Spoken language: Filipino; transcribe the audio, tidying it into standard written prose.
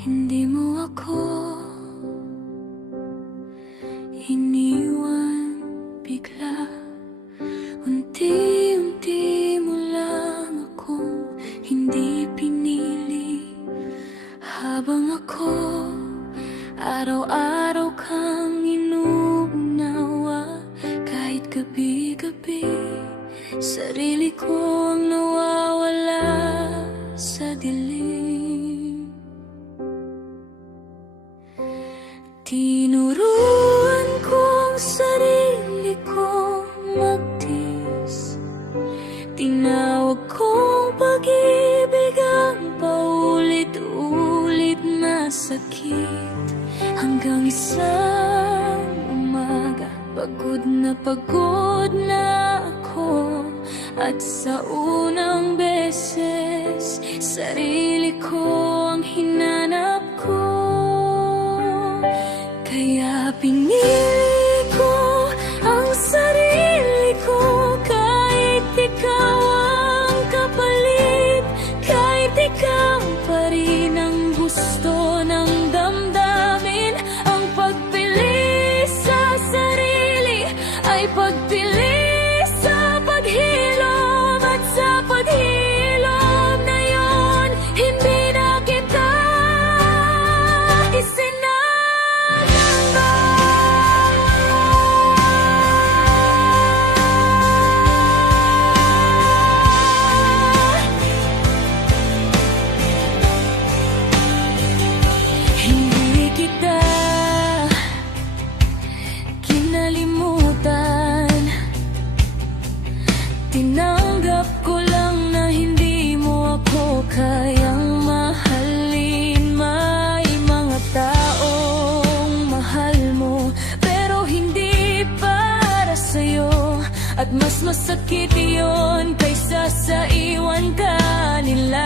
Hindi mo ako iniwan bigla. Unti-unti mo lang akong hindi pinili. Habang ako araw-araw kang inuunawa. Kahit gabi-gabi sarili ko ang nawawala sa dilim. Tinuruan kong sarili kong magtiis. Tinawag kong pag-ibig ang paulit-ulit na sakit. Hanggang isang umaga, pagod na ako. At sa unang beses, sarili ko ang hinanap ko. Kaya pinili ko ang sarili ko. Kahit ikaw ang kapalit, kahit ikaw pa rin ang gusto ng damdamin. Ang pagpili sa sarili ay pagpili sa paghilom. At sa paghilom na yon, hindi na kita isinangamba. Hindi kita kinalimutan. Tinanggap ko lang na hindi mo ako kayang mahalin. May mga taong mahal mo, pero hindi para sa'yo. At mas masakit yun kaysa sa iwan ka nila.